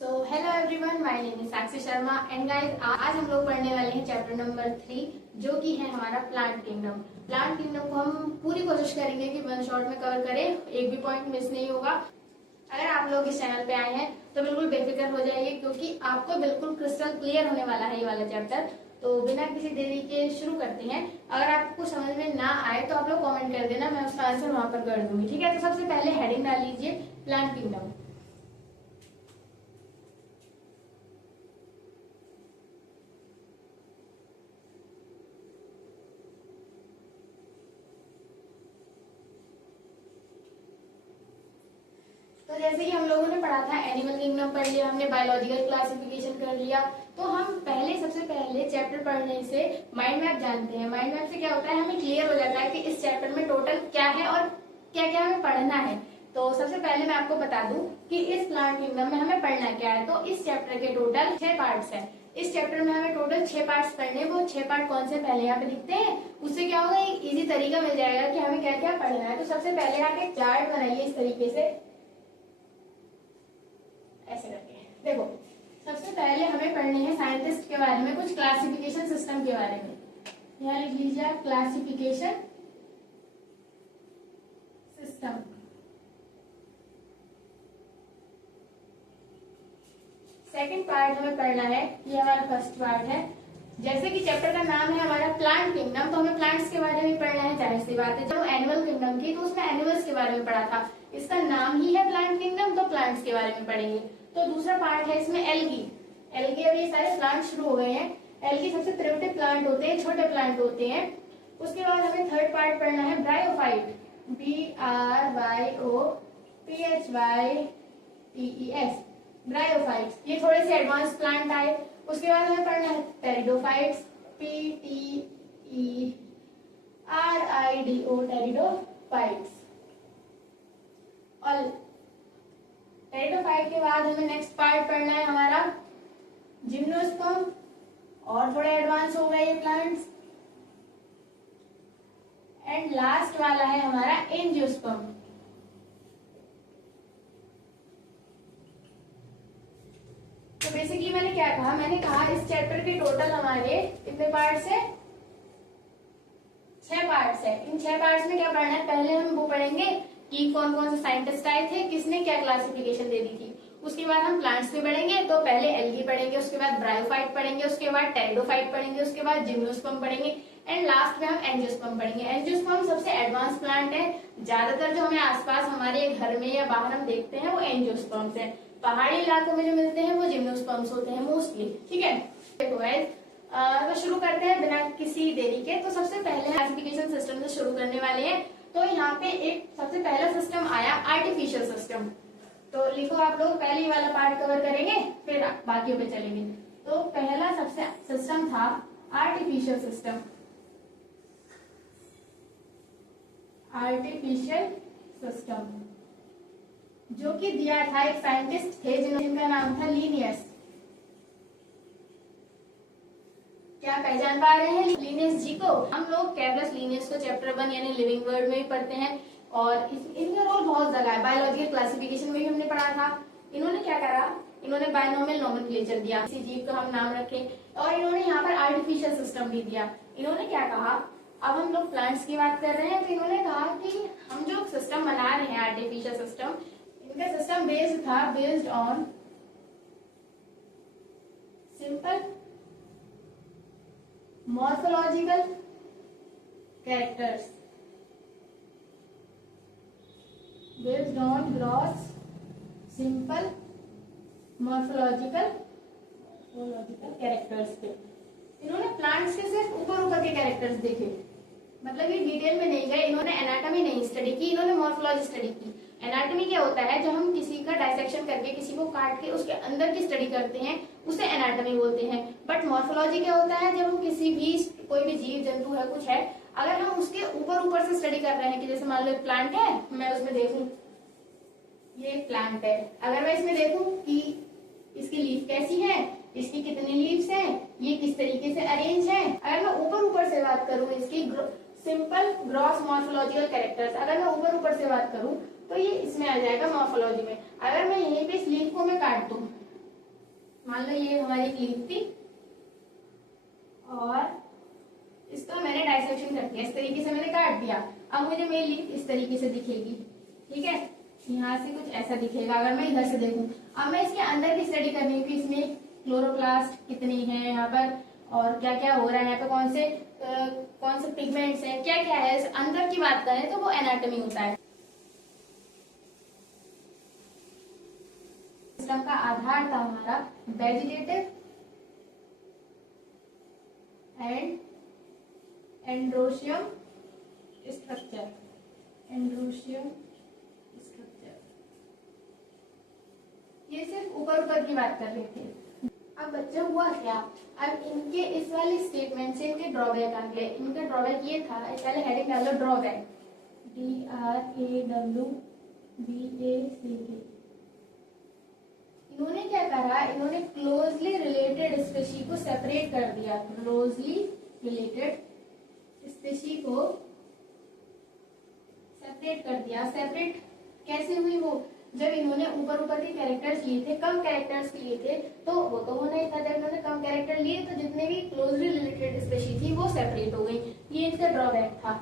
Hello everyone, my name is Sakshi Sharma and guys, आज हम लोग पढ़ने वाले हैं चैप्टर नंबर 3 जो कि है हमारा प्लांट किंगडम। प्लांट किंगडम को हम पूरी कोशिश करेंगे कि वन शॉट में कवर करें, एक भी पॉइंट मिस नहीं होगा। अगर आप लोग इस चैनल पे आए हैं तो बिल्कुल बेफिक्र हो जाइए क्योंकि आपको बिल्कुल क्रिस्टल क्लियर होने वाला है ये वाला चैप्टर। तो बिना किसी देरी के शुरू करते हैं। अगर आपको समझ में ना आए तो आप लोग कॉमेंट कर देना, मैं उसका आंसर वहां पर कर दूंगी। ठीक है, तो सबसे पहले हेडिंग डाल लीजिए प्लांट किंगडम। तो जैसे कि हम लोगों ने पढ़ा था, एनिमल किंगडम पढ़ लिया हमने, बायोलॉजिकल क्लासिफिकेशन कर लिया। तो हम सबसे पहले चैप्टर पढ़ने से माइंड मैप जानते हैं। माइंड मैप से क्या होता है, हमें क्लियर हो जाता है कि इस चैप्टर में टोटल क्या है और क्या क्या हमें पढ़ना है। तो सबसे पहले मैं आपको बता दूं कि इस प्लांट किंगडम में हमें पढ़ना क्या है। तो इस चैप्टर के टोटल 6 पार्ट्स हैं। इस चैप्टर में हमें टोटल 6 पार्ट्स पढ़ने। वो 6 पार्ट कौन से पहले यहाँ पे दिखते हैं, उससे क्या होगा, एक इजी तरीका मिल जाएगा कि हमें क्या क्या पढ़ना है। तो सबसे पहले आप एक चार्ट बनाइए इस तरीके से, ऐसे करके। देखो, सबसे पहले हमें पढ़ने हैं साइंटिस्ट के बारे में, कुछ क्लासिफिकेशन सिस्टम के बारे में। यहाँ लिख लीजिए आप क्लासिफिकेशन सिस्टम। सेकंड पार्ट हमें पढ़ना है, ये हमारा फर्स्ट पार्ट है। जैसे कि चैप्टर का नाम है हमारा प्लांट किंगडम, तो हमें प्लांट्स के बारे में पढ़ना है। जाहिर सी बात है, जब एनिमल किंगडम की तो उसमें एनिमल्स के बारे में पढ़ा था। इसका नाम ही है प्लांट किंगडम, तो प्लांट्स के बारे में पढ़ेंगे। तो दूसरा पार्ट है इसमें एल्गी। एल्गी, अब ये सारे प्लांट शुरू हो गए हैं। एल्गी सबसे प्रिमिटिव प्लांट होते हैं, छोटे प्लांट होते हैं। उसके बाद हमें थर्ड पार्ट पढ़ना है ब्रायोफाइट, BRYOPHYTES, ब्रायोफाइट्स। ये थोड़े से एडवांस प्लांट आए। उसके बाद हमें पढ़ना है टेरिडोफाइट्स, PTERIDO, टेरिडोफाइट्स। और टेरिडोफाइट के बाद हमें नेक्स्ट पार्ट पढ़ना है हमारा जिम्नोस्पर्म, और थोड़े एडवांस हो गए ये प्लांट्स। एंड लास्ट वाला है हमारा एंजियोस्पर्म। तो बेसिकली मैंने क्या कहा, मैंने कहा इस चैप्टर के टोटल हमारे कितने पार्ट्स हैं, 6 पार्ट्स है। इन 6 पार्ट्स में क्या पढ़ना है, पहले हम वो पढ़ेंगे कि कौन कौन से साइंटिस्ट आए थे, किसने क्या क्लासिफिकेशन दे दी थी। उसके बाद हम प्लांट्स में पढ़ेंगे, तो पहले एल्गी पढ़ेंगे, उसके बाद ब्रायोफाइट पढ़ेंगे, उसके बाद टेरिडोफाइट पढ़ेंगे, उसके बाद जिम्नोस्पर्म पढ़ेंगे, एंड लास्ट में हम एंजियोस्पर्म पढ़ेंगे। एंजियोस्पर्म सबसे एडवांस प्लांट है। ज्यादातर जो हमें आसपास हमारे घर में या बाहर हम देखते हैं वो एंजियोस्पर्म्स है। पहाड़ी इलाकों में जो मिलते हैं वो जिम्नोस्पर्म्स होते हैं मोस्टली। ठीक है, देखो गाइस, तो शुरू करते हैं बिना किसी देरी के। तो सबसे पहले क्लासिफिकेशन सिस्टम से शुरू करने वाले हैं। तो यहाँ पे एक सबसे पहला सिस्टम आया आर्टिफिशियल सिस्टम। तो लिखो आप लोग, पहले ही वाला पार्ट कवर करेंगे फिर बाकियों पे चलेंगे। तो पहला सबसे सिस्टम था आर्टिफिशियल सिस्टम। आर्टिफिशियल सिस्टम जो कि दिया था एक साइंटिस्ट थे जिनका नाम था लिनियस। क्या पहचान पा रहे हैं लिनियस जी को? हम लोग कैरस लिनियस को चैप्टर 1 यानी लिविंग वर्ल्ड में ही पढ़ते हैं, और इनका रोल बहुत ज्यादा है। बायोलॉजिकल क्लासिफिकेशन में भी हमने पढ़ा था। इन्होंने क्या करा, इन्होंने बायनोमियल नोमेनक्लेचर दिया, किसी जीव का हम नाम रखें, और इन्होंने यहाँ पर आर्टिफिशियल सिस्टम भी दिया। इन्होंने क्या कहा, अब हम लोग प्लांट्स की बात कर रहे हैं, तो इन्होंने कहा कि हम जो सिस्टम बना रहे हैं आर्टिफिशियल सिस्टम, इनका system based on simple morphological characters, based on gross simple morphological characters पे। इन्होंने प्लांट्स के सिर्फ ऊपर के कैरेक्टर्स देखे, मतलब ये डिटेल में नहीं गए। इन्होंने एनाटॉमी नहीं स्टडी की, इन्होंने मॉर्फोलॉजी स्टडी की। एनाटॉमी क्या होता है, जब हम किसी का डायसेक्शन करके, किसी को काट के उसके अंदर की स्टडी करते हैं, उसे एनाटॉमी बोलते हैं। बट मॉर्फोलॉजी क्या होता है, जब हम किसी भी कोई भी जीव जंतु है, कुछ है, अगर हम उसके ऊपर से स्टडी कर रहे हैं, कि जैसे मान लो एक प्लांट है, मैं उसमें देखूं ये एक प्लांट है, अगर मैं इसमें देखूं कि इसकी लीफ कैसी है, इसकी कितनी लीव्स हैं, ये किस तरीके से अरेंज है, अगर मैं ऊपर से बात करूं इसकी सिंपल ग्रॉस मॉर्फोलॉजिकल कैरेक्टर्स, अगर मैं ऊपर से बात करूं तो ये इसमें आ जाएगा मॉर्फोलॉजी में। अगर मैं यहीं पे इस लीफ को मैं काट दूं, मान लो ये हमारी एक लीफ थी और इसका मैंने डाइसेक्शन कर दिया, इस तरीके से मैंने काट दिया। अब मुझे मेरी लीफ इस तरीके से दिखेगी, ठीक है, यहाँ से कुछ ऐसा दिखेगा अगर मैं इधर से देखूं। अब मैं इसके अंदर की स्टडी करनी है कि इसमें क्लोरोप्लास्ट कितनी है यहाँ पर, और क्या क्या हो रहा है यहाँ पे, कौन से पिगमेंट्स हैं, क्या क्या है, अंदर की बात करें तो वो एनाटॉमी होता है। सिस्टम का आधार था हमारा वेजिटेटिव एंड एंड्रोशियम स्ट्रक्चर। ये सिर्फ ऊपर ऊपर की बात कर रहे थे। अब बच्चों हुआ क्या, अब इनके इस वाले स्टेटमेंट से इनके ड्रॉबैक आ गए। इनका ड्रॉबैक ये था, पहले हेडिंग डालो ड्रॉबैक, DRAWBACK। इन्होंने क्या करा, इन्होंने क्लोजली रिलेटेड स्पीशी को सेपरेट कर दिया। क्लोजली रिलेटेड स्पीशी को सेपरेट कर दिया। सेपरेट कैसे हुई वो, जब इन्होंने ऊपर ऊपर के कैरेक्टर्स लिए थे, कम कैरेक्टर्स लिए थे, तो वो तो होना ही था। जब इन्होंने कम कैरेक्टर लिए तो जितने भी क्लोजली रिलेटेड स्पीशी थी वो सेपरेट हो गई। ये इसका ड्रॉबैक था।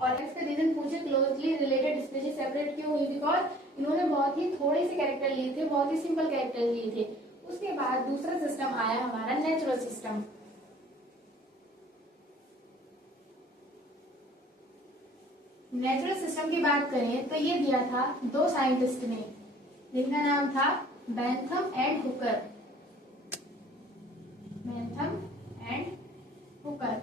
और इसका रीजन पूछे क्लोजली रिलेटेड स्पीशी सेपरेट क्यों हुई, बिकॉज इन्होंने बहुत ही थोड़े से कैरेक्टर लिए थे, बहुत ही सिंपल कैरेक्टर लिए थे। उसके बाद दूसरा सिस्टम आया हमारा नेचुरल सिस्टम। नेचुरल सिस्टम की बात करें तो ये दिया था दो साइंटिस्ट ने, जिनका नाम था Bentham and Hooker. Bentham and Hooker.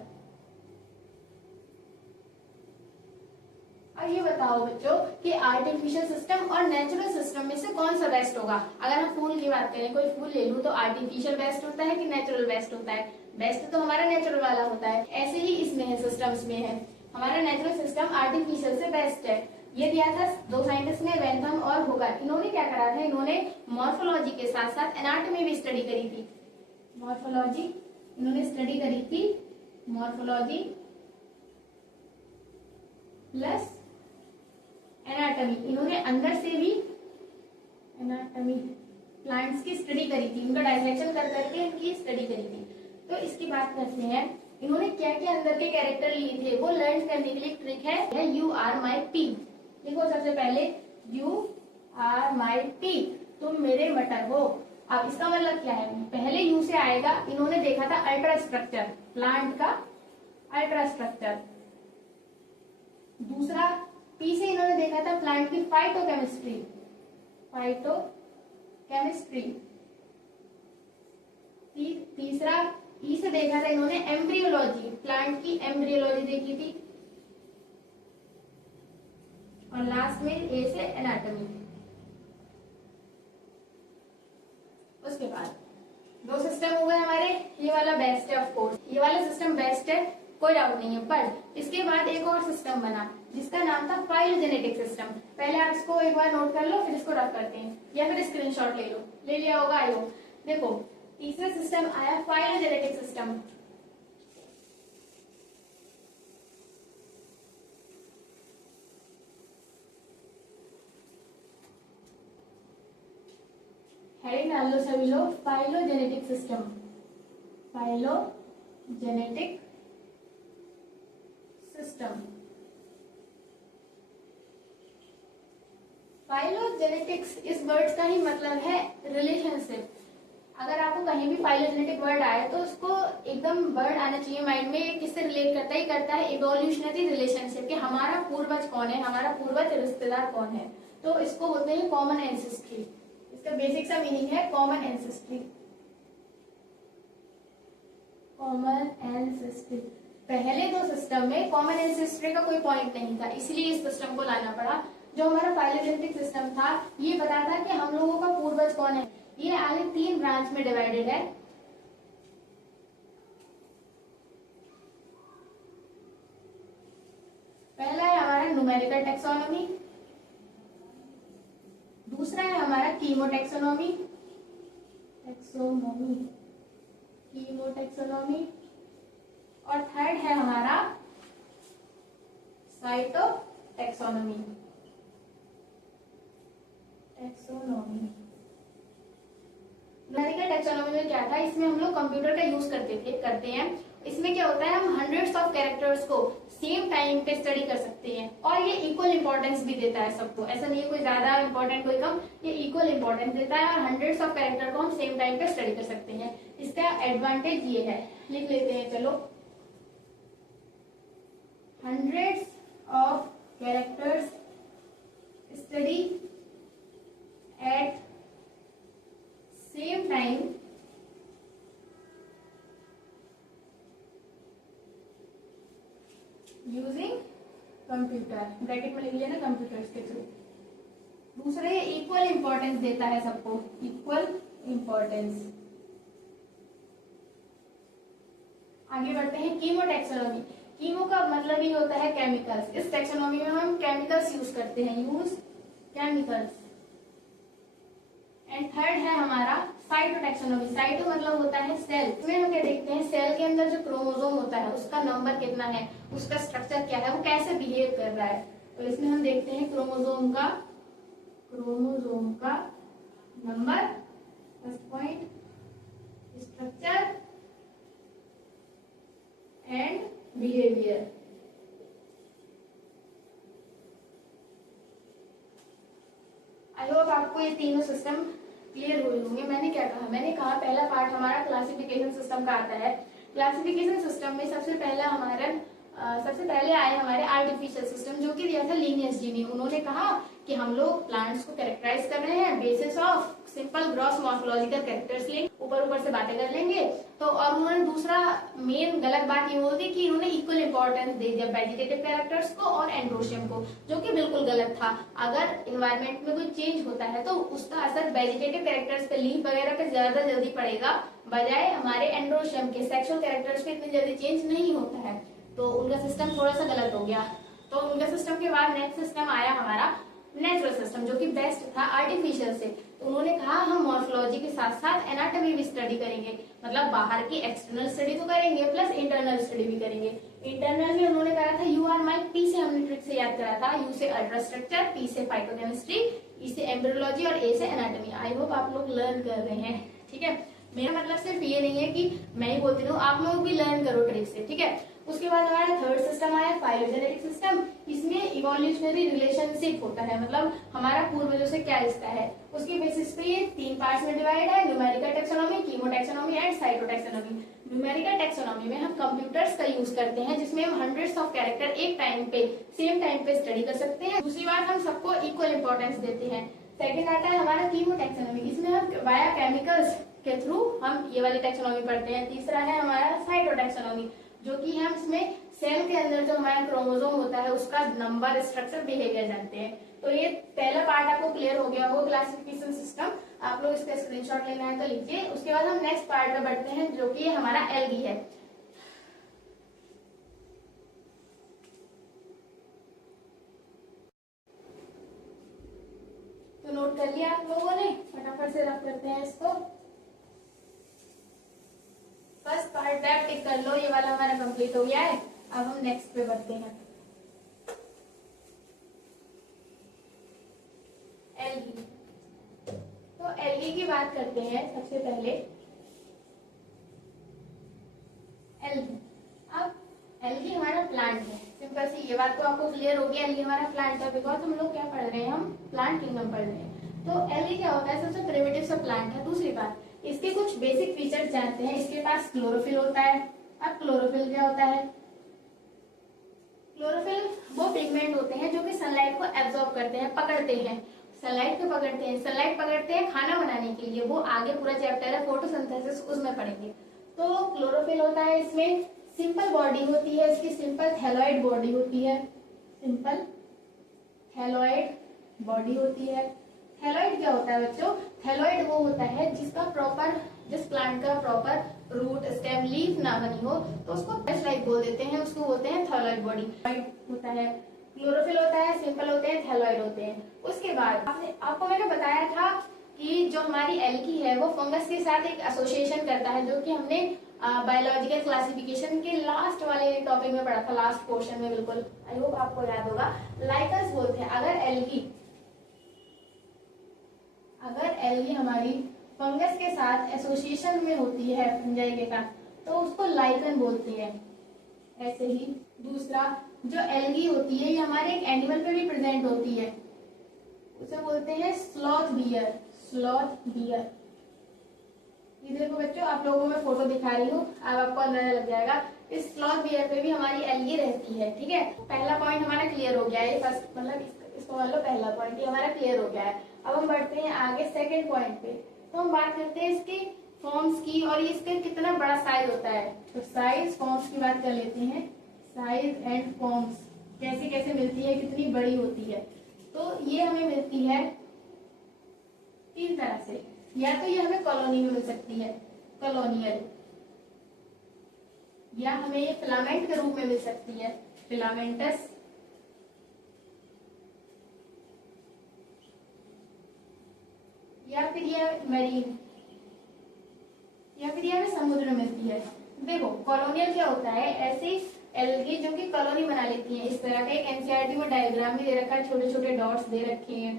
अब ये बताओ बच्चों कि आर्टिफिशियल सिस्टम और नेचुरल सिस्टम में से कौन सा बेस्ट होगा। अगर हम फूल की बात करें, कोई फूल ले लूं तो आर्टिफिशियल बेस्ट होता है कि नेचुरल बेस्ट होता है। बेस्ट तो हमारा नेचुरल वाला होता है। ऐसे ही इसमें है, सिस्टम्स में है, हमारा नेचुरल सिस्टम आर्टिफिशियल से बेस्ट है। ये दिया था दो साइंटिस्ट ने, बेंथम और हुकर। इन्होंने क्या करा था, इन्होंने मॉर्फोलॉजी के साथ साथ एनाटॉमी भी स्टडी करी थी। मॉर्फोलॉजी इन्होंने स्टडी करी थी, मॉर्फोलॉजी प्लस एनाटॉमी। इन्होंने अंदर से भी एनाटॉमी प्लांट्स की स्टडी करी थी, उनका डाइसेक्शन कर करके इनकी स्टडी करी थी। तो इसकी बात करते हैं, इन्होंने क्या क्या अंदर के कैरेक्टर लिए थे वो लर्न करने के लिए एक ट्रिक है, यू आर माई पी। देखो सबसे पहले यू आर माई पी, तुम मेरे मटर हो। अब इसका मतलब क्या है, पहले यू से आएगा, इन्होंने देखा था अल्ट्रा स्ट्रक्चर, प्लांट का अल्ट्रा स्ट्रक्चर। दूसरा पी से इन्होंने देखा था प्लांट की फाइटोकेमिस्ट्री, फाइटोकेमिस्ट्री। तीसरा ई से देखा था इन्होंने एम्ब्रियोलॉजी, प्लांट की एम्ब्रियोलॉजी देखी थी। और लास्ट में ए से एनाटॉमी। उसके बाद दो सिस्टम हो गए हमारे, ये वाला बेस्ट है ऑफ कोर्स, ये वाला सिस्टम बेस्ट है, कोई डाउट नहीं है। पर इसके बाद एक और सिस्टम बना जिसका नाम था फाइलोजेनेटिक सिस्टम। पहले आप इसको एक बार नोट कर लो, फिर इसको रख करते हैं, या फिर स्क्रीनशॉट ले लो, ले लिया होगा आई होप। देखो तीसरा सिस्टम आया फाइलोजेनेटिक सिस्टम। हेडिंग डाल लो सभी लोग, phylogenetic system. Phylogenetic system. Phylogenetics इस वर्ड का ही मतलब है रिलेशनशिप। अगर आपको कहीं भी फाइलोजेनेटिक वर्ड आए तो उसको एकदम वर्ड आना चाहिए माइंड में, किससे रिलेट करता ही करता है इवोल्यूशनरी रिलेशनशिप, कि हमारा पूर्वज कौन है, हमारा पूर्वज रिश्तेदार कौन है। तो इसको बोलते हैं कॉमन एंसेस्ट्री। इसका बेसिक सा मीनिंग है कॉमन एंसेस्ट्री। Common ancestry. पहले दो सिस्टम में कॉमन एंसेस्ट्री का कोई पॉइंट नहीं था, इसलिए इस सिस्टम को लाना पड़ा। जो हमारा फाइलोजेनेटिक सिस्टम था ये बताता कि हम लोगों का पूर्वज कौन है। ये आगे 3 ब्रांच में डिवाइडेड है। पहला है हमारा न्यूमेरिकल टेक्सोनॉमी, दूसरा है हमारा कीमोटेक्सोनॉमी, कीमोटेक्सोनॉमी, और थर्ड है हमारा साइटोटेक्सोनॉमी, न्यूमेरिकल टैक्सोनॉमी में क्या था, इसमें हम लोग कंप्यूटर का यूज करते हैं। इसमें क्या होता है, हम हंड्रेड्स ऑफ कैरेक्टर्स को सेम टाइम पे स्टडी कर सकते हैं और ये इक्वल इंपॉर्टेंस भी देता है सबको। ऐसा नहीं है कोई ज्यादा इंपॉर्टेंट कोई कम, ये इक्वल इंपॉर्टेंस देता है और हंड्रेड्स ऑफ कैरेक्टर को हम सेम टाइम पे स्टडी कर सकते हैं। इसका एडवांटेज ये है, लिख लेते हैं चलो, hundreds of characters study eight same time using computer, bracket में लिख लिया ना, कंप्यूटर्स के थ्रू। दूसरा ये इक्वल इंपॉर्टेंस देता है सबको, इक्वल इंपॉर्टेंस। आगे बढ़ते हैं कीमो टैक्सोनॉमी। कीमो का मतलब ही होता है केमिकल्स। इस टैक्सोनॉमी में हम केमिकल्स यूज करते हैं, यूज केमिकल्स। एंड थर्ड है हमारा साइटो टैक्सोनॉमी। साइटो मतलब होता है सेल। इसमें हम क्या देखते हैं, सेल के अंदर जो क्रोमोसोम होता है उसका नंबर कितना है, उसका स्ट्रक्चर क्या है, वो कैसे बिहेव कर रहा है। तो इसमें हम देखते हैं क्रोमोसोम का number, first point, structure and behaviour. I hope आपको ये तीनों सिस्टम क्लियर हुए होंगे। मैंने क्या कहा, मैंने कहा पहला पार्ट हमारा क्लासिफिकेशन सिस्टम का आता है। क्लासिफिकेशन सिस्टम में सबसे पहले आए हमारे आर्टिफिशियल सिस्टम, जो कि दिया था लीनियस जी ने। उन्होंने कहा कि हम लोग प्लांट्स को कैरेक्टराइज कर रहे हैं basis of simple gross morphological characters लेंगे, ऊपर से बातें कर लेंगे। तो और उन्होंने दूसरा मेन गलत बात ये बोल दी कि इन्होंने इक्वल इंपॉर्टेंस दे दिया वेजिटेटिव कैरेक्टर्स को और एंड्रोशियम को, जो कि बिल्कुल गलत था। अगर इन्वायरमेंट में कोई चेंज होता है तो उसका असर वेजिटेटिव कैरेक्टर्स पे, लीफ वगैरह पे ज्यादा जल्दी पड़ेगा, बजाय हमारे एंड्रोशियम के सेक्सुअल कैरेक्टर्स पे इतनी जल्दी चेंज नहीं होता है। तो उनका सिस्टम थोड़ा सा गलत हो गया। तो उनका सिस्टम के बाद नेक्स्ट सिस्टम आया हमारा नेचुरल सिस्टम, जो कि बेस्ट था आर्टिफिशियल से। तो उन्होंने कहा हम मॉर्फोलॉजी के साथ साथ एनाटॉमी भी स्टडी करेंगे, मतलब बाहर की एक्सटर्नल स्टडी तो करेंगे प्लस इंटरनल स्टडी भी करेंगे। इंटरनल में उन्होंने कहा था यू आर माई, पी से हमने ट्रिक से याद करा था, यू से अल्ट्रास्ट्रक्चर, पी से फाइटोकेमिस्ट्री, ई से एम्ब्रियोलॉजी और ए से एनाटॉमी। आई होप आप लोग लर्न कर रहे हैं, ठीक है। मेरा मतलब सिर्फ ये नहीं है कि मैं ही बोलती रहूं, आप लोग भी लर्न करो ट्रिक से, ठीक है। उसके बाद हमारा थर्ड सिस्टम आया फाइलोजेनेटिक सिस्टम। इसमें इवोल्यूशनरी रिलेशनशिप होता है, मतलब हमारा पूर्वजों से क्या रिश्ता है, उसके बेसिस पे ये 3 पार्ट्स में डिवाइड है, numerical taxonomy, chemotaxonomy and cytotaxonomy. Numerical taxonomy में हम कंप्यूटर्स का यूज करते हैं, जिसमें हम हंड्रेड्स ऑफ कैरेक्टर एक टाइम पे सेम टाइम पे स्टडी कर सकते हैं। दूसरी बात, हम सबको इक्वल इंपॉर्टेंस देते हैं। सेकंड आता है हमारा कीमो टैक्सोनॉमी, इसमें हम वाया केमिकल्स के थ्रू हम ये वाली टैक्सोनॉमी पढ़ते हैं। तीसरा है हमारा साइटो टैक्सोनॉमी, जो कि हम इसमें सेल के अंदर जो हमारा क्रोमोसोम होता है उसका नंबर, स्ट्रक्चर, बिहेवियर जानते हैं। तो ये पहला पार्ट आपको क्लियर हो गया होगा क्लासिफिकेशन सिस्टम। आप लोग इसका स्क्रीनशॉट लेना है तो लीजिए। उसके बाद हम नेक्स्ट पार्ट में बढ़ते हैं, जो कि हमारा एल्गी है। तो नोट कर लिया आप लोगों ने, फटाफट से रफ करते हैं इसको। फर्स्ट पार्ट बैक टिक कर लो, ये वाला हमारा कंप्लीट हो गया है। अब हम नेक्स्ट पे बढ़ते हैं। एल्गी, तो एल्गी की बात करते हैं सबसे पहले। एल्गी, अब एल्गी हमारा प्लांट है, सिंपल सी ये बात तो आपको क्लियर होगी। एल्गी हमारा प्लांट है, बिकॉज हम लोग क्या पढ़ रहे हैं, हम प्लांट किंगडम पढ़ रहे हैं। तो एल्गी क्या होता है, सबसे प्रिमिटिव सा प्लांट है। दूसरी बात, इसके कुछ बेसिक फीचर्स जानते हैं। इसके पास क्लोरोफिल होता है। अब क्लोरोफिल क्या होता है, क्लोरोफिल वो पिगमेंट होते हैं जो कि सनलाइट को एब्जॉर्ब करते हैं, पकड़ते हैं, सनलाइट को पकड़ते हैं। सनलाइट पकड़ते हैं खाना बनाने के लिए, वो आगे पूरा चैप्टर है फोटोसिंथेसिस, उसमें पढ़ेंगे। तो क्लोरोफिल होता है, इसमें सिंपल बॉडी होती है, इसकी सिंपल थैलॉइड बॉडी होती है, सिंपल थैलॉइड बॉडी होती है। थैलॉइड क्या होता है बच्चों, थैलॉइड वो होता है जिसका प्रॉपर, जिस प्लांट का प्रॉपर रूट, स्टेम, लीफ ना बनी हो तो उसको लाइक बोल देते हैं, उसको बोलते हैं थैलॉइड बॉडी होता है। क्लोरोफिल होता है, सिंपल होते हैं, थैलॉइड होते हैं। उसके बाद आपको मैंने बताया था कि जो हमारी एल्गी है वो फंगस के साथ एक एसोसिएशन करता है, जो कि हमने बायोलॉजिकल क्लासिफिकेशन के लास्ट वाले टॉपिक में पढ़ा था, लास्ट पोर्शन में। बिल्कुल आई होप आपको याद होगा। लाइकस बोलते हैं, अगर एल्गी हमारी फंगस के साथ एसोसिएशन में होती है, फंजाई के साथ, तो उसको लाइकन बोलते हैं। ऐसे ही दूसरा जो एल्गी होती है, ये हमारे एक एनिमल पे भी प्रेजेंट होती है, उसे बोलते हैं स्लॉथ बियर। स्लॉथ बियर, ये देखो बच्चों, आप लोगों को मैं फोटो दिखा रही हूँ, अब आपको अंदाजा लग जाएगा। इस स्लॉथ बियर पे भी हमारी एल्गी रहती है। ठीक है, पहला पॉइंट हमारा क्लियर हो गया है, फर्स्ट मतलब इसको मान लो पहला पॉइंट ये हमारा क्लियर हो गया है। अब हम बढ़ते हैं आगे सेकंड पॉइंट पे। तो हम बात करते हैं इसके फॉर्म्स की, और इसका कितना बड़ा साइज होता है। तो साइज फॉर्म्स की बात कर लेते हैं। साइज एंड फॉर्म्स कैसे कैसे मिलती है, कितनी बड़ी होती है। तो ये हमें मिलती है तीन तरह से, या तो ये हमें कॉलोनी में मिल सकती है, कॉलोनियल, या हमें ये फिलामेंट के रूप में मिल सकती है, फिलामेंटस, या फिर ये मरीन, या फिर ये हमें समुद्र में मिलती है। देखो कॉलोनियल क्या होता है, ऐसी एल्गी जो कि कॉलोनी बना लेती हैं। इस तरह का एक एनसीईआरटी में डायग्राम भी दे रखा है, छोटे छोटे डॉट्स दे रखे हैं,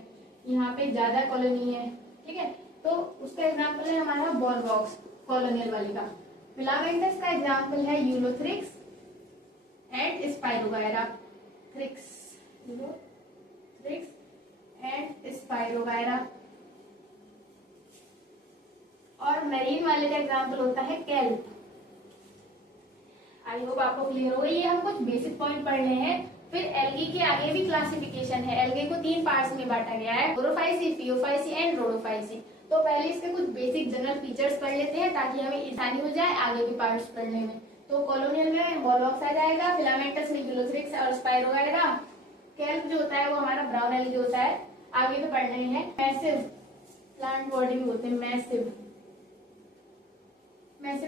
यहाँ पे ज्यादा कॉलोनी है। ठीक है, तो उसका एग्जाम्पल है हमारा बॉल बॉक्स, कॉलोनियल वाली का। फिलामेंटस का एग्जाम्पल है Ulothrix and Spirogyra. Thrix, Ulothrix and Spirogyra. और मेरीन वाले का एग्जाम्पल होता है केल्प। आई होप आपको क्लियर हो गई। ये हम कुछ बेसिक पॉइंट पढ़ने हैं। फिर एल्गी के आगे भी क्लासिफिकेशन है। एल्गी को तीन पार्ट्स में बांटा गया है, ओरोफाइसी, फियोफाइसी एंड रोडोफाइसी। तो पहले इसके कुछ बेसिक जनरल फीचर्स पढ़ लेते हैं ताकि हमें आसानी हो जाए आगे भी पार्ट्स पढ़ने में। तो कॉलोनियल में बॉलबॉक्स आ जाएगा, फिलामेंटस में यूलोथ्रिक्स और स्पाइरोगायरा। केल्प जो होता है वो हमारा ब्राउन एल्गी होता है, आगे भी पढ़ रहे हैं। मैसिव प्लांट बॉडी भी होते हैं, मैसिव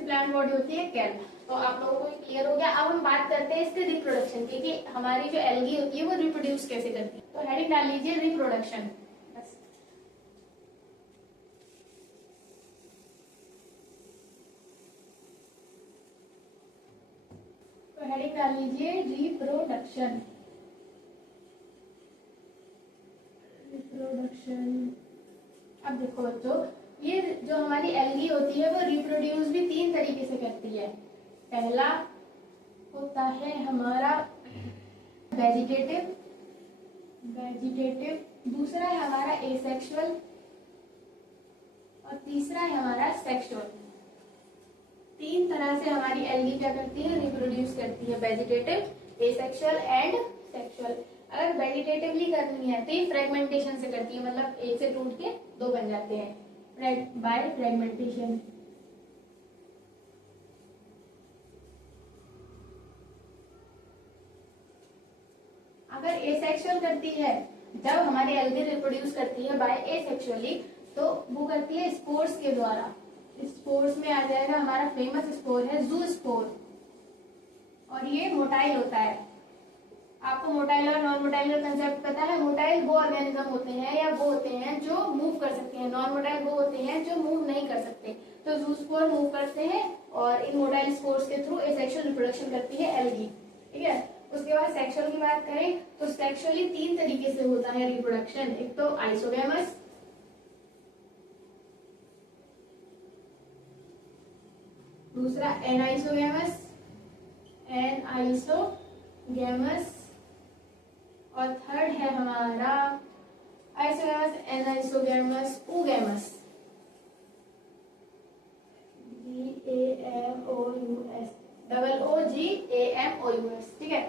प्लांट बॉडी होती है केल्प। तो आप लोगों को क्लियर हो गया। अब हम बात करते हैं इसके रिप्रोडक्शन की, कि हमारी जो एल्गी होती है वो रिप्रोड्यूस कैसे करती है। तो हेडिंग डाल लीजिए रिप्रोडक्शन। तो हेडिंग डाल लीजिए रिप्रोडक्शन। अब देखो बच्चों, ये जो हमारी एल्गी होती है वो रिप्रोड्यूस भी तीन तरीके से करती है। पहला होता है हमारा वेजिटेटिव, दूसरा है हमारा एसेक्सुअल, और तीसरा है हमारा सेक्सुअल। तीन तरह से हमारी एल्गी क्या करती है, रिप्रोड्यूस करती है, वेजिटेटिव, एसेक्सुअल एंड सेक्सुअल। अगर वेजिटेटिवली करनी है तो ये फ्रेगमेंटेशन से करती है, मतलब एक से टूट के दो बन जाते हैं, बाय फ्रेगमेंटेशन। अगर एसेक्सुअल करती है, जब हमारी एल्गी रिप्रोड्यूस करती है बाय एसेक्सुअली, तो वो करती है स्पोर्स के द्वारा। स्पोर्स में आ जाएगा हमारा फेमस स्पोर है जू स्पोर, और ये मोटाइल होता है। आपको मोटाइल और नॉन मोटाइल का कंसेप्ट पता है। मोटाइल वो ऑर्गेनिज्म होते हैं या वो होते हैं जो मूव कर सकते हैं, नॉन मोटाइल वो होते हैं जो मूव नहीं कर सकते। तो जू स्पोर मूव करते हैं, और इन मोटाइल स्पोर्स के थ्रू एसेक्सुअल रिप्रोडक्शन करती है एल्गी। ठीक है, उसके बाद सेक्सुअल की बात करें तो सेक्सुअली तीन तरीके से होता है रिप्रोडक्शन। एक तो आइसोगैमस, दूसरा एनाइसोगैमस, और थर्ड है हमारा आइसोगैमस, एनाइसोगैमस, ऊगैमस, GAMOUS। ठीक है,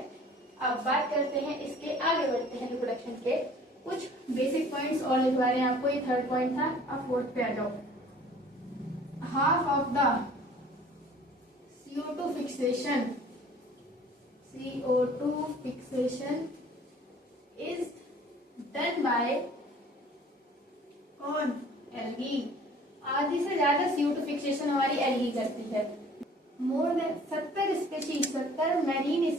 अब बात करते हैं इसके, आगे बढ़ते हैं रिप्रोडक्शन के कुछ बेसिक पॉइंट्स और लिखवा रहे हैं आपको। ये थर्ड पॉइंट था, अब फोर्थ पे आ जाओ। Half of the CO2 fixation is done by कौन, एल्गी। आधी से ज्यादा CO2 फिक्सेशन हमारी एल्गी करती है। More than 70 species, 70 marine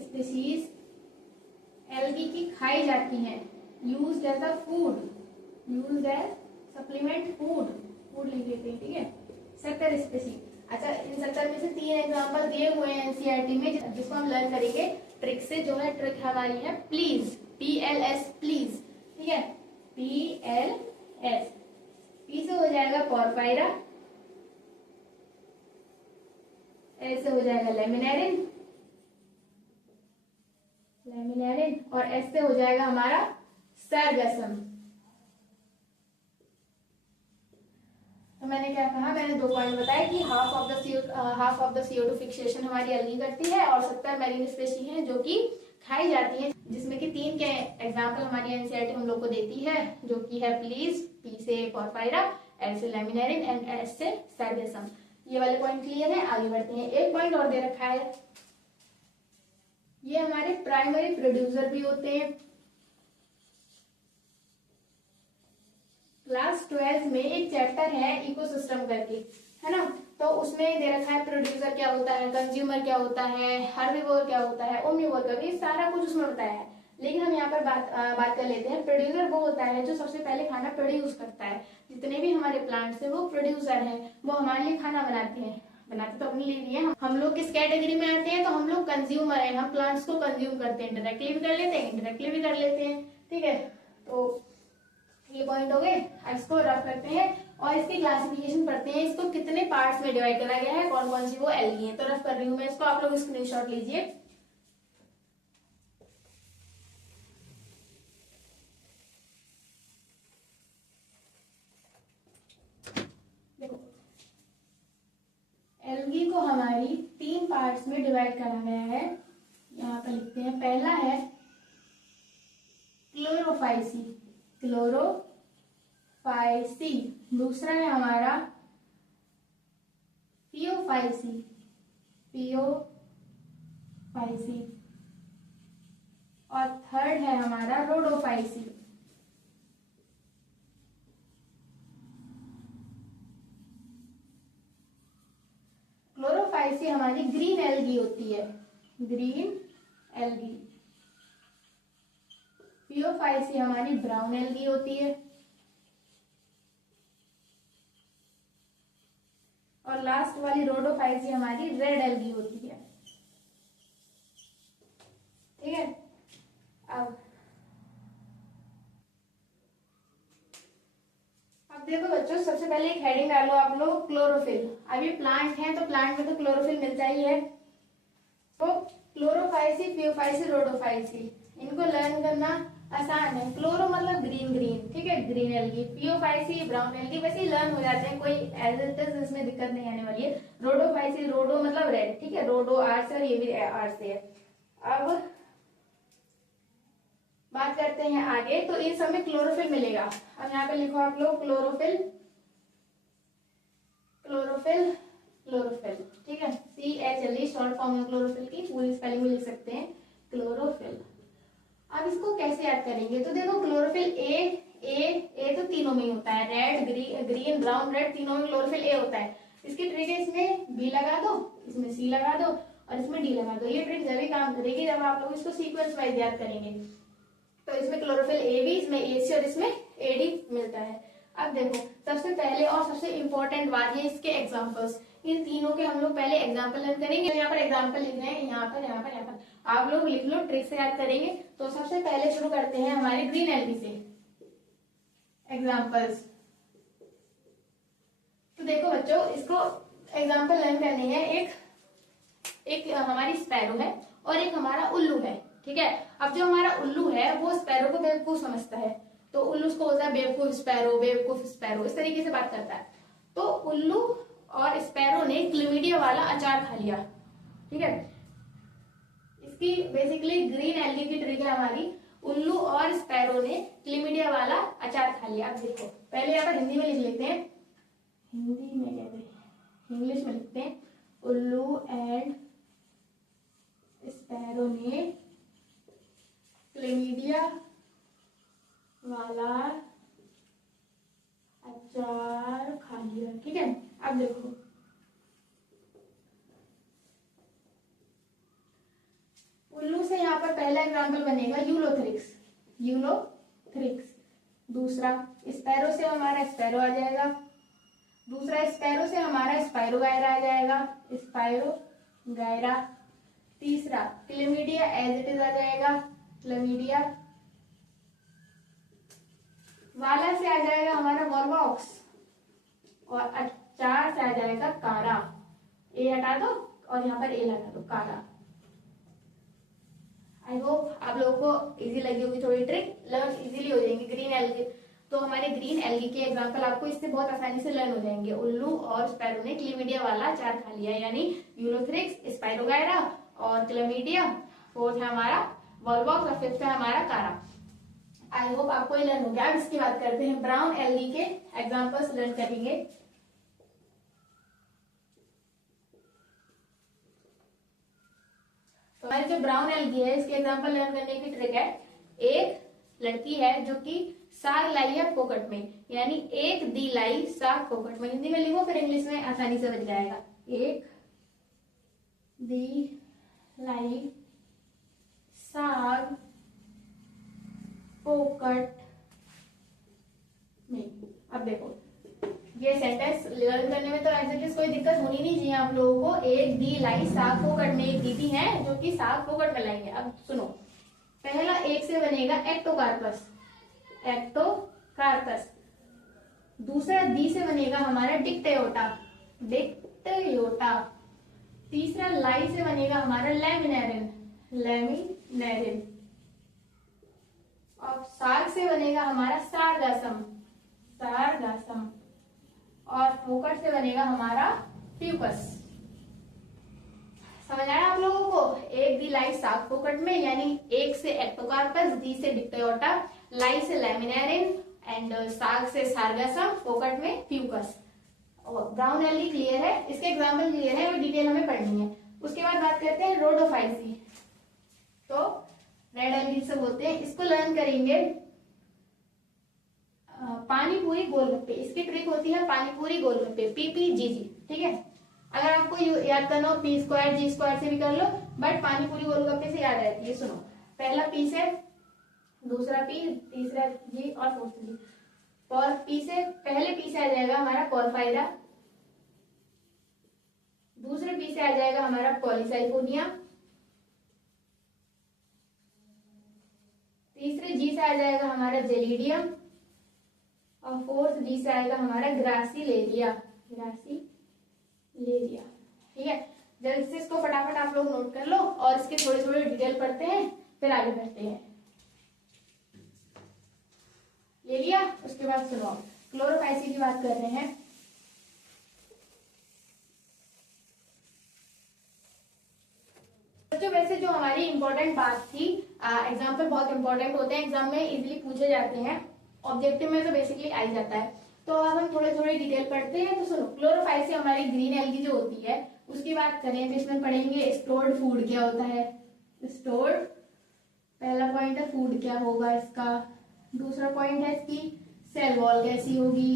species algae की खाई जाती हैं। Used as a food, used as supplement food लिख लेते हैं। ठीक है, 70 स्पीशीज। अच्छा, इन 70 में से 3 एग्जांपल दिए हुए हैं एनसीईआरटी में, जिसको हम लर्न करेंगे ट्रिक से। जो है ट्रिक हमारी है प्लीज, PLS प्लीज। ठीक है, PLS जाएगा पोरफायरा, एस से हो जाएगा लेमिनेरिन, और एस से हो जाएगा हमारा सरगसम। तो मैंने क्या कहा, मैंने 2 पॉइंट बताए कि half of the CO2 fixation हमारी एल्गी करती है और 70 मैरीन स्पेशी हैं जो कि खाई जाती हैं, जिसमें कि 3 के एग्जाम्पल हमारी एनसीईआरटी हम लोग को देती है, जो कि है प्लीज, पी से पोरफायरा, एल से लेमिनेरिन एंड एस से सरगसम। ये वाले पॉइंट क्लियर है, आगे बढ़ते हैं। एक पॉइंट और दे रखा है, ये हमारे प्राइमरी प्रोड्यूसर भी होते हैं। क्लास 12 में एक चैप्टर है इकोसिस्टम करके, है ना, तो उसमें दे रखा है प्रोड्यूसर क्या होता है, कंज्यूमर क्या होता है, हर्बीवोर क्या होता है, ओमनीवोर का भी सारा कुछ उसमें बताया है। लेकिन हम यहाँ पर बात कर लेते हैं, प्रोड्यूसर वो होता है जो सबसे पहले खाना प्रोड्यूस करता है। जितने भी हमारे प्लांट्स है वो प्रोड्यूसर है, वो हमारे लिए खाना बनाते हैं, बनाते तो अपने लिए नहीं है। हम लोग किस कैटेगरी में आते हैं, तो हम लोग कंज्यूमर हैं, हम प्लांट्स को कंज्यूम करते हैं, डायरेक्टली भी कर लेते हैं, इनडायरेक्टली भी कर लेते हैं, ठीक है। तो ये पॉइंट हो गए, इसको रफ करते हैं और इसकी क्लासिफिकेशन पढ़ते हैं, इसको कितने पार्ट्स में डिवाइड करा गया है, कौन कौन सी वो एल्गी है। तो रफ कर रही हूं मैं इसको, आप लोग स्क्रीनशॉट लीजिए। देखो, एल्गी को हमारी 3 पार्ट्स में डिवाइड करा गया है, यहाँ पर लिखते हैं। पहला है क्लोरोफाइसी, क्लोरोफाइसी। दूसरा है हमारा पियोफाइसी, पियोफाइसी। और थर्ड है हमारा रोडोफाइसी। क्लोरोफाइसी हमारी ग्रीन एल्गी होती है, ग्रीन एल्गी। पियोफाइसी हमारी ब्राउन एल्गी होती है, और लास्ट वाली रोडोफाइसी हमारी रेड एल्गी होती है, ठीक है। अब देखो बच्चों, सबसे पहले एक हेडिंग डालो आप लोग, क्लोरोफिल। अभी प्लांट है तो प्लांट में तो क्लोरोफिल मिलता ही है। तो क्लोरोफाइसी, पियोफाइसी, रोडोफाइसी, इनको लर्न करना आसान है। क्लोरो मतलब ग्रीन ग्रीन, ठीक है, ग्रीन एल्गी। पियोफाइसी ब्राउन एल्गी, वैसे ही लर्न हो जाते हैं, कोई एज इट इज इसमें दिक्कत नहीं आने वाली है। रोडोफाइसी, रोडो मतलब रेड, ठीक है, रोडो आर से और ये भी आर से है। अब बात करते हैं आगे, तो इन सब में क्लोरोफिल मिलेगा। अब यहाँ पे लिखो आप लोग क्लोरोफिल, क्लोरोफिल, क्लोरोफिल, ठीक है। CHLE शॉर्ट फॉर्म है क्लोरोफिल की, पूरी स्पेलिंग में लिख सकते हैं क्लोरोफिल। अब इसको कैसे याद करेंगे, तो देखो क्लोरोफिल ए तो तीनों में ही होता है, रेड ग्रीन ब्राउन रेड, तीनों में क्लोरोफिल ए होता है। इसकी ट्रिक है, इसमें बी लगा दो, इसमें सी लगा दो और इसमें डी लगा दो। ये ट्रिक जब भी काम करेगी जब आप लोग इसको सीक्वेंस वाइज याद करेंगे। तो इसमें क्लोरोफिल ए बी, इसमें ए सी और इसमें एडी मिलता है। अब देखो, सबसे पहले और सबसे इंपॉर्टेंट बात है इसके एग्जांपल्स। इन तीनों के हम लोग पहले एग्जांपल लर्न करेंगे। यहाँ पर एग्जांपल लिख रहे हैं, यहाँ पर यहाँ पर यहाँ पर आप लोग लिख लो, ट्रिक से याद करेंगे। तो सबसे पहले शुरू करते हैं हमारे ग्रीन एल्गी से एग्जांपल्स। तो देखो बच्चों, इसको एग्जांपल लर्न करने हैं। एक हमारी स्पैरो है और एक हमारा उल्लू है, ठीक है। अब जो हमारा उल्लू है वो स्पैरो को बेवकूफ समझता है, तो उल्लू उसको बोलता है बेवकूफ स्पैरो, बेवकूफ स्पैरो, इस तरीके से बात करता है। तो उल्लू और स्पैरो ने क्लेमिडिया वाला अचार खा लिया, ठीक है। इसकी बेसिकली ग्रीन एल्गी की ट्रिक है हमारी, उल्लू और स्पैरो ने क्लेमिडिया वाला अचार खा लिया। अब देखो, पहले यहाँ पर हिंदी में लिख लेते हैं, हिंदी में कहते हैं, इंग्लिश में लिखते हैं, उल्लू एंड स्पैरो ने क्लेमिडिया वाला अचार खा लिया, ठीक है। अब देखो, उल्लू से यहाँ पर पहला एग्जाम्पल बनेगा यूलोथ्रिक्स, यूलोथ्रिक्स। दूसरा स्पैरो से हमारा स्पैरो आ जाएगा, दूसरा स्पैरो से हमारा स्पाइरो गायरा आ जाएगा, स्पाइरो गायरा। तीसरा क्लेमिडिया एज इट इज आ जाएगा, क्लेमिडिया। वाला से आ जाएगा हमारा वॉलवॉक्स, और 4 से आ जाएगा कारा, ए हटा दो और यहाँ पर ए लगा दो, कारा। आई होप आप लोगों को इजी लगी होगी थोड़ी ट्रिक, लर्न इजीली हो जाएंगे। ग्रीन एल्गी, तो हमारे ग्रीन एल्गी के एग्जांपल आपको इससे बहुत आसानी से लर्न हो जाएंगे। उल्लू और स्पैरो ने क्लीमिडिया वाला 4 खा लिया, यानी यूलोथ्रिक्स, स्पाइरोगायरा और क्लेमिडिया। 4th है हमारा वॉलवॉक्स और 5th है हमारा कारा। आई होप आपको ये लर्न हो गया। अब इसकी बात करते हैं, ब्राउन एल्गी के एग्जाम्पल्स लर्न करेंगे। तो हमारी जो ब्राउन एल्गी है इसके एग्जाम्पल लर्न करने की ट्रिक है, एक लड़की है जो कि साग लाई है फोकट में, यानी एक दी लाई साग फोकट में। हिंदी में लिखो फिर इंग्लिश में आसानी से बन जाएगा। एक दी लाई साग फोकट में। अब देखो ये सेंटेंस लर्न करने में तो ऐसे कोई दिक्कत होनी नहीं चाहिए आप लोगों को। एक दी लाई साग फोकट में, एक दीदी है जो कि साग फोकट में लाई है। अब सुनो, पहला एक से बनेगा एक्टोकार्पस, एक्टोकार्पस। दूसरा दी से बनेगा हमारा डिक्टेयोटा, डिक्टेयोटा। तीसरा लाई से बनेगा हमारा लेमिनेरिन, लेमिनेरिन। और साग से बनेगा हमारा सारगासम, सारगासम। और फोकट से बनेगा हमारा प्यूपस। समझ आया आप लोगों को? एक दी लाई साग फोकट में, यानी एक से एक्टोकार्पस, दी से डिक्टेयोटा, लाई से लेमिनेरिन एंड साग से सारगासम, फोकट में प्यूपस। ब्राउन एल्गी क्लियर है, इसके एग्जाम्पल क्लियर है, वो डिटेल हमें पढ़नी है। उसके बाद बात करते हैं रोडोफाइसी। तो रेड एल्गी से बोलते हैं, इसको लर्न करेंगे पानी पूरी गोलगप्पे। इसकी ट्रिक होती है पानी पूरी गोलगप्पे, PPGG, ठीक है। अगर आपको याद करना हो P स्क्वायर G स्क्वायर से भी कर लो, बट पानी पूरी गोलगप्पे से याद रहती है। सुनो, पहला P से, दूसरा P, तीसरा G और 4th G। और P से, पहले P से आ जाएगा हमारा पोरफायरा, दूसरे P से आ जाएगा हमारा पॉलीसाइफोनिया, तीसरे G से आ जाएगा हमारा जेलिडियम और 4th G से आएगा हमारा ग्रासिलेरिया, ग्रासिलेरिया, ठीक है। जल्दी से इसको फटाफट आप लोग नोट कर लो और इसके थोड़े थोड़े डिटेल पढ़ते हैं, फिर आगे बढ़ते हैं। ले लिया? उसके बाद सुनो, क्लोरोफाइसी की बात कर रहे हैं। तो वैसे जो हमारी इंपॉर्टेंट बात थी, एग्जाम्पल बहुत इंपॉर्टेंट होते हैं, एग्जाम में इजीली पूछे जाते हैं, ऑब्जेक्टिव में तो बेसिकली आ ही जाता है। तो अब हम थोड़े थोड़े डिटेल पढ़ते हैं। तो सुनो, क्लोरोफाइसी हमारी ग्रीन एल्गी जो होती है उसकी बात करें तो इसमें पढ़ेंगे स्टोर्ड फूड क्या होता है। स्टोर्ड, पहला पॉइंट है फूड क्या होगा इसका। दूसरा पॉइंट है इसकी सेल वॉल कैसी होगी।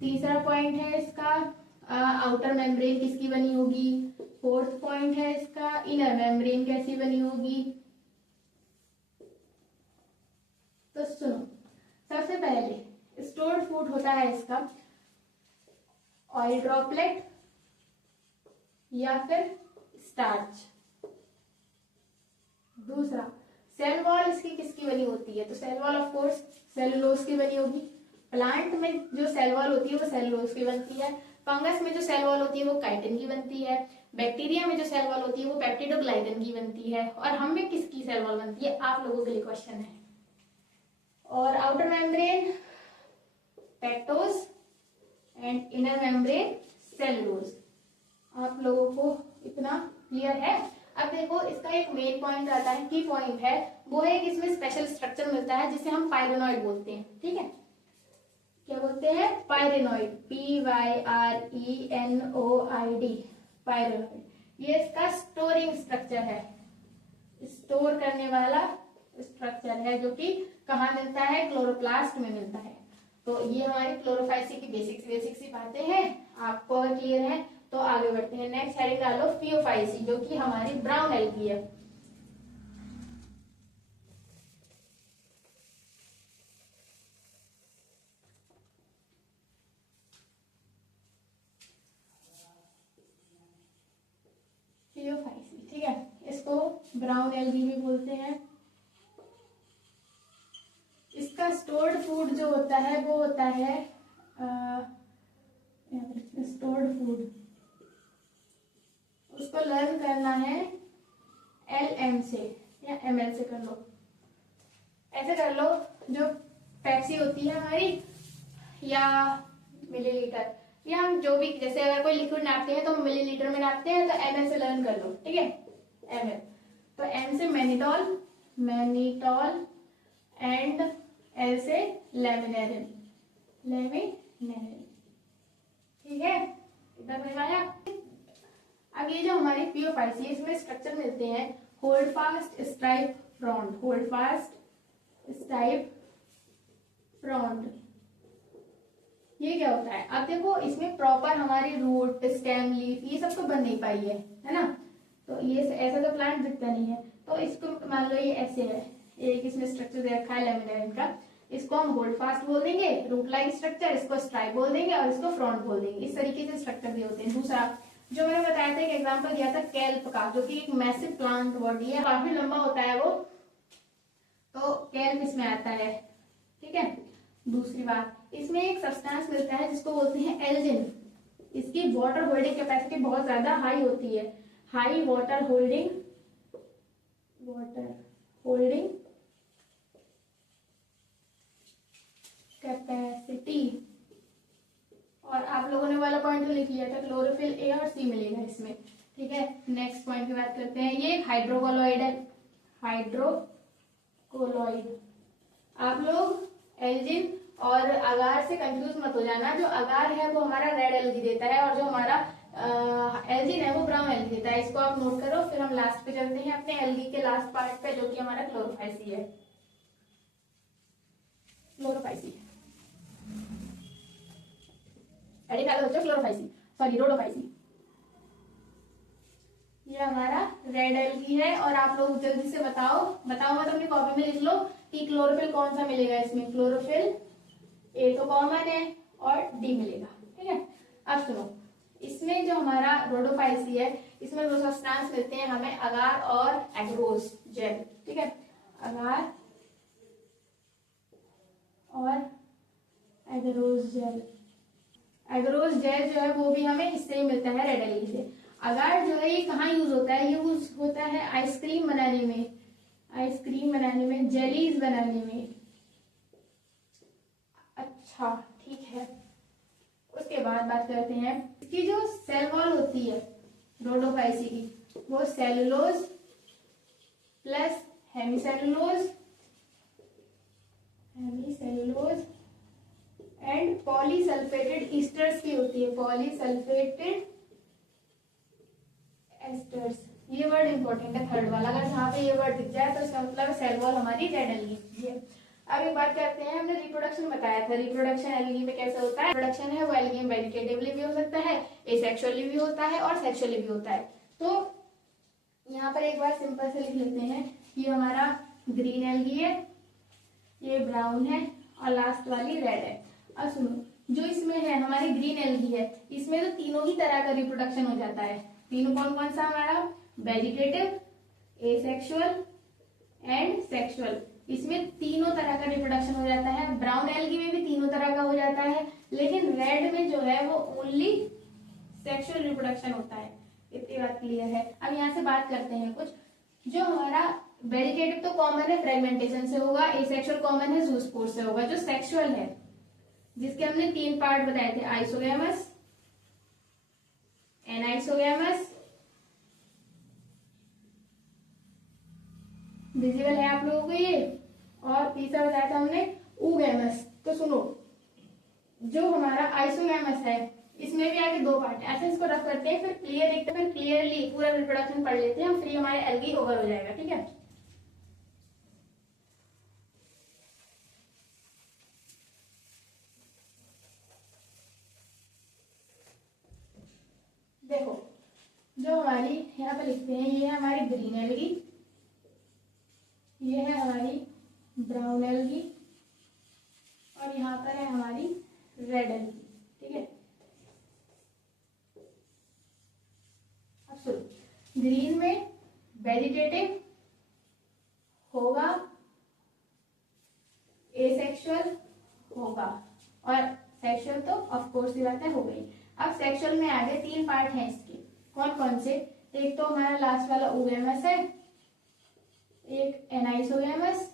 तीसरा पॉइंट है इसका आउटर मेम्ब्रेन किसकी बनी होगी। 4th पॉइंट है इसका इनर मेम्ब्रेन कैसी बनी होगी। तो सुनो, सबसे पहले स्टोर्ड फूड होता है इसका ऑयल ड्रॉपलेट या फिर स्टार्च। दूसरा सेल वॉल इसकी किसकी बनी होती है, तो cell wall of course cellulose की बनी होगी। प्लांट में जो सेल वॉल होती है वो सेलुलोज की बनती है। फंगस में जो सेल वॉल होती है वो काइटिन की बनती है। बैक्टीरिया में जो सेल वॉल होती है वो पेप्टिडोग्लाइकन की बनती है। और हम में किसकी सेल वॉल बनती है, आप लोगों के लिए क्वेश्चन है। और outer membrane pectose and inner membrane cellulose. आप लोगों को इतना क्लियर है। अब देखो, इसका एक मेन पॉइंट आता है, की पॉइंट है, वो है कि इसमें स्पेशल स्ट्रक्चर मिलता है जिसे हम पायरेनॉइड बोलते हैं, ठीक है। क्या बोलते हैं, पायरेनॉइड, PYRENOID, पायरेनॉइड। ये इसका स्टोरिंग स्ट्रक्चर है, स्टोर करने वाला स्ट्रक्चर है, जो कि कहाँ मिलता है, क्लोरोप्लास्ट में मिलता है। तो ये हमारी क्लोरोफाइसी की बेसिक सी बातें हैं। आपको अगर क्लियर है तो आगे बढ़ते हैं। नेक्स्ट हेडिंग डालो फियोफाइसी, जो कि हमारी ब्राउन एल्गी है। फियोफाइसी, ठीक है, इसको ब्राउन एल्गी भी बोलते हैं। इसका स्टोर्ड फूड जो होता है वो होता है नोड फूड, उसको लर्न करना है LM से या ML से कर लो, ऐसे कर लो। जो पेप्सी होती है हमारी या मिलीलीटर, या हम जो भी, जैसे अगर कोई लिक्विड नापते हैं तो हम मिलीलीटर में नापते हैं, तो ML से लर्न कर लो, ठीक है। ML, तो M से मैनिटॉल, मैनिटॉल, एंड L से लेमिनेरिन, लेमिनेरिन, ठीक है। इतना समझ आया। अब ये जो हमारी PO5 है, इसमें स्ट्रक्चर मिलते हैं hold fast, stripe, front, hold fast, stripe, front. ये क्या होता है? अब देखो इसमें प्रॉपर हमारी रूट, स्टेम, लीफ ये सब तो बन नहीं पाई है ना। तो ये ऐसा तो प्लांट दिखता नहीं है, तो इसको मान लो ये ऐसे है, एक इसमें स्ट्रक्चर दे रखा है लेमिनेरिन का, इसको हम होल्ड फास्ट बोल देंगे, रूट लाइक स्ट्रक्चर, इसको स्ट्राइप बोल देंगे और इसको फ्रॉन्ट बोल देंगे। इस तरीके से स्ट्रक्चर दिए होते हैं। दूसरा जो मैंने बताया था, एक एग्जाम्पल दिया था केल्प का, जो कि एक मैसिव प्लांट बॉडी है, काफी लंबा होता है वो, तो केल्प इसमें आता है, ठीक है। दूसरी बात, इसमें एक सब्सटेंस मिलता है जिसको बोलते हैं एल्जिन। इसकी वाटर होल्डिंग कैपेसिटी बहुत ज्यादा हाई होती है, high water holding, water holding capacity. और आप लोगों ने वाला पॉइंट तो लिख लिया था, क्लोरोफिल A और C मिलेगा इसमें, ठीक है। नेक्स्ट पॉइंट की बात करते हैं, ये हाइड्रोकोलॉइड है, हाइड्रोकोलॉइड। आप लोग एल्जिन और अगार से कंफ्यूज मत हो जाना। जो अगार है वो हमारा रेड एल्गी देता है, और जो हमारा एल्जिन है वो ब्राउन एल्गी देता है। इसको आप नोट करो। फिर हम लास्ट पे चलते हैं अपने एल्गी के लास्ट पार्ट पे, जो कि हमारा क्लोरोफाइसी है। Chlorophyceae, Chlorophyceae, sorry Rhodophyceae. ये हमारा रेड एल्गी है, और आप लोग जल्दी से बताओ मत अपनी कॉपी में लिख लो कि क्लोरोफिल कौन सा मिलेगा इसमें। क्लोरोफिल A तो कॉमन है और D मिलेगा, ठीक है। अब सुनो, इसमें जो हमारा रोडोफाइसी है, इसमें दो सब्सटेंस मिलते हैं हमें, अगार और एगरोज जेल, ठीक है। अगार और एगरोज जेल, एगरोज जेल जो है वो भी हमें इससे ही मिलता है, रेड एल्गी से। अगार जो है ये कहाँ यूज होता है? ये यूज होता है आइसक्रीम बनाने में, आइसक्रीम बनाने में, जेलीज बनाने में। अच्छा, ठीक है। उसके बाद बात करते हैं इसकी जो सेल वॉल होती है रोडोफाइसी की, वो cellulose plus hemicellulose, hemicellulose and polysulphated esters की होती है, पॉलीसल्फेटेड एस्टर्स। ये वर्ड इंपॉर्टेंट है, थर्ड वाला। अगर जहाँ पे ये वर्ड दिख जाए तो इसका मतलब सेल वॉल हमारी रेड एल्गी है। अब एक बात करते हैं, हमने रिप्रोडक्शन बताया था, रिप्रोडक्शन एल्गी में कैसे होता है? रिप्रोडक्शन है वो एल्गी में वेजिटेटिवली भी हो सकता है, एसेक्सुअली भी होता है और सेक्सुअली भी होता है। तो यहाँ पर एक बार सिंपल से लिख लेते हैं, ये हमारा ग्रीन एल्गी है, ये ब्राउन है और लास्ट वाली रेड है। अब सुनो, जो इसमें है हमारी ग्रीन एल्गी है, इसमें तो तीनों ही तरह का रिप्रोडक्शन हो जाता है। तीनों कौन कौन सा? हमारा वेजिटेटिव, एसेक्सुअल एंड सेक्सुअल। इसमें तीनों तरह का रिप्रोडक्शन हो जाता है। ब्राउन एल्गी में भी तीनों तरह का हो जाता है, लेकिन रेड में जो है वो ओनली सेक्सुअल रिप्रोडक्शन होता है। इतनी बात क्लियर है। अब यहाँ से बात करते हैं कुछ, जो हमारा वेजिटेटिव तो कॉमन है, फ्रेगमेंटेशन से होगा, एसेक्सुअल कॉमन है, जूस्पोर से होगा। जो सेक्सुअल है, जिसके हमने 3 पार्ट बताए थे, आइसोगैमस, एनाइसोगैमस, विजिबल है आप लोगों को ये, और तीसरा बताया था हमने ऊगैमस। तो सुनो, जो हमारा आइसोगैमस है, इसमें भी आगे 2 पार्ट है। ऐसे इसको रख करते हैं, फिर क्लियर देखते हैं, फिर क्लियरली पूरा रिप्रोडक्शन पढ़ लेते हैं हम, फिर हमारे एल्गी ओवर हो जाएगा, ठीक है। देखो, जो हमारी यहाँ पे लिखते हैं, ये है हमारी ग्रीन एल्गी, ये है हमारी ब्राउन एल्गी, और यहाँ पर है हमारी रेड एल्गी, ठीक है। अब सुनो, ग्रीन में वेजिटेटिव होगा, एसेक्सुअल होगा, और सेक्सुअल तो ऑफ कोर्स की बात है, हो गई। अब सेक्सुअल में आ गए 3 पार्ट हैं इसके, कौन कौन से? एक तो हमारा लास्ट वाला oogamous है, एक एनाइसोगैमस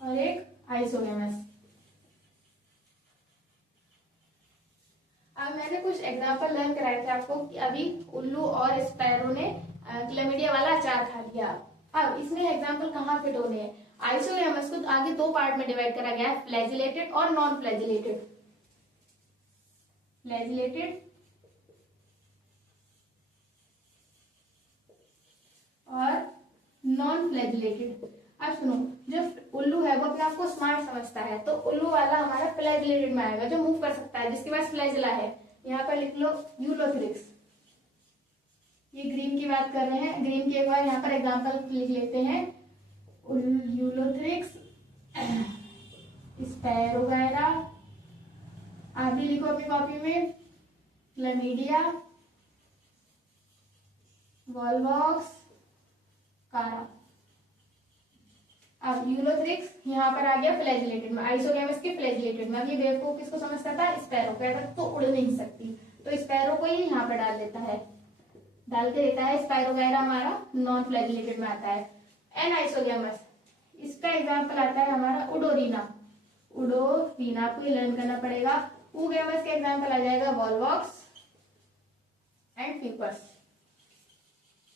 और एक आइसोगैमस। अब मैंने कुछ एग्जांपल लर्न कराए थे आपको कि अभी उल्लू और स्पैरो ने क्लैमिडिया वाला अचार खा लिया। अब इसमें एग्जांपल कहाँ फिट होने हैं? आइसोगैमस को आगे 2 पार्ट में डिवाइड करा गया है, फ्लैजिलेटेड और नॉन फ्लैजिलेटेड। फ्लैजिलेटेड और नॉन फ्लैजिलेटेड। अब सुनो, जो उल्लू है वो अपने आप को स्मार्ट समझता है, तो उल्लू वाला हमारा फ्लैजिलेटेड में आएगा, जो मूव कर सकता है, जिसके पास फ्लैजिला है। यहाँ पर लिख लो यूलोथ्रिक्स। ये ग्रीन की बात कर रहे हैं, ग्रीन की एक बार यहाँ पर एग्जांपल लिख लेते हैं, यूलोथ्रिक्स, स्पैरोगैरा। आप भी लिखो अपनी कॉपी में, क्लैमिडिया, वॉलवॉक्स, कारा। अब यूलोथ्रिक्स यहाँ पर आ गया फ्लैजिलेटेड में, आइसोगैमस के फ्लैजिलेटेड में। अब ये बेवकूफ किसको समझता था? स्पैरो। कहता तो उड़ नहीं सकती, तो स्पैरो को ही यहाँ पर डाल देता है, डाल के देता है। स्पाइरोगैरा हमारा नॉन फ्लैजिलेटेड में आता है। एनाइसोगैमस, इसका एग्जांपल आता है हमारा उडोरीना। उडोरीना को लर्न करना पड़ेगा। oogamous का एग्जांपल आ जाएगा वॉलवॉक्स एंड पीपर्स।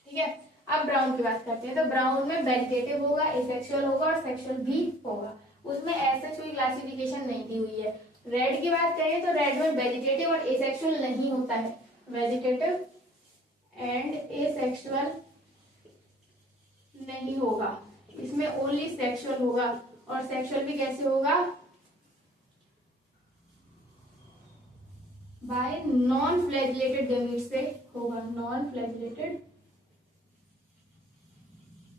ठीक है, अब ब्राउन की बात करते हैं। तो ब्राउन में वेजिटेटिव होगा, एसेक्सुअल होगा और सेक्सुअल भी होगा। उसमें ऐसा कोई क्लासिफिकेशन नहीं दी हुई है। रेड की बात करें तो रेड में वेजिटेटिव और एसेक्सुअल नहीं होता है, वेजिटेटिव एंड एसेक्सुअल नहीं होगा, इसमें ओनली सेक्सुअल होगा। और सेक्सुअल भी कैसे होगा? बाय नॉन फ्लैजिलेटेड गैमीट से होगा, नॉन फ्लैजिलेटेड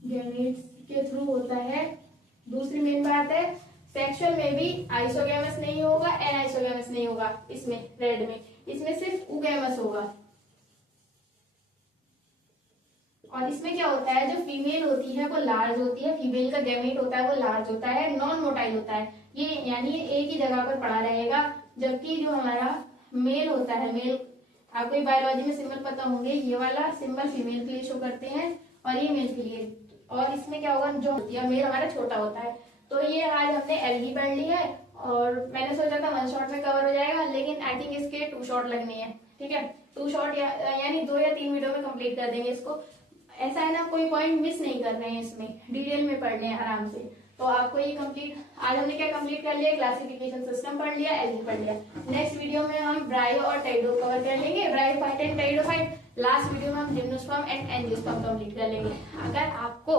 गैमीट्स के थ्रू होता है। दूसरी मेन बात है, सेक्सुअल में भी आइसोगैमस नहीं होगा, एनाइसोगैमस नहीं होगा। इसमें रेड में, इसमें सिर्फ oogamous होगा। और इसमें क्या होता है, जो फीमेल होती है वो लार्ज होती है, फीमेल का गैमेट होता है वो लार्ज होता है, नॉन मोटाइल होता है। ये यानी एक ही जगह पर पड़ा रहेगा। जबकि जो हमारा मेल होता है, मेल, आपको बायोलॉजी में सिंबल पता होंगे, ये वाला सिंबल फीमेल के लिए शो करते हैं और ये मेल के लिए। और इसमें क्या होगा, जो होती है मेल हमारा छोटा होता है। तो ये आज हमने एल्गी पढ़ ली है, और मैंने सोचा था 1 शॉट में कवर हो जाएगा, लेकिन आई थिंक इसके 2 शॉट लगने हैं। ठीक है, 2 शॉट यानी 2 या 3 वीडियो में कंप्लीट कर देंगे इसको। ऐसा है ना, कोई पॉइंट मिस नहीं कर रहे हैं, इसमें डिटेल में पढ़ने हैं आराम से। तो आपको ये कंप्लीट, आज हमने क्या कंप्लीट कर लिया, क्लासिफिकेशन सिस्टम पढ़ लिया, एल्गी पढ़ लिया। नेक्स्ट वीडियो में हम ब्रायो और टाइडो कवर कर लेंगे, ब्रायोफाइट एंड टाइडोफाइट। लास्ट वीडियो में हम जिम्नोस्पर्म एंड एंजियोस्पर्म कंप्लीट कर लेंगे। अगर आपको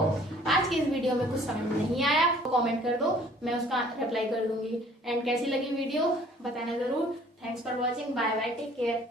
आज की इस वीडियो में कुछ समझ नहीं आया तो कमेंट कर दो, मैं उसका रिप्लाई कर दूंगी। एंड कैसी लगी वीडियो बताना जरूर। Thanks for watching, bye bye, take care.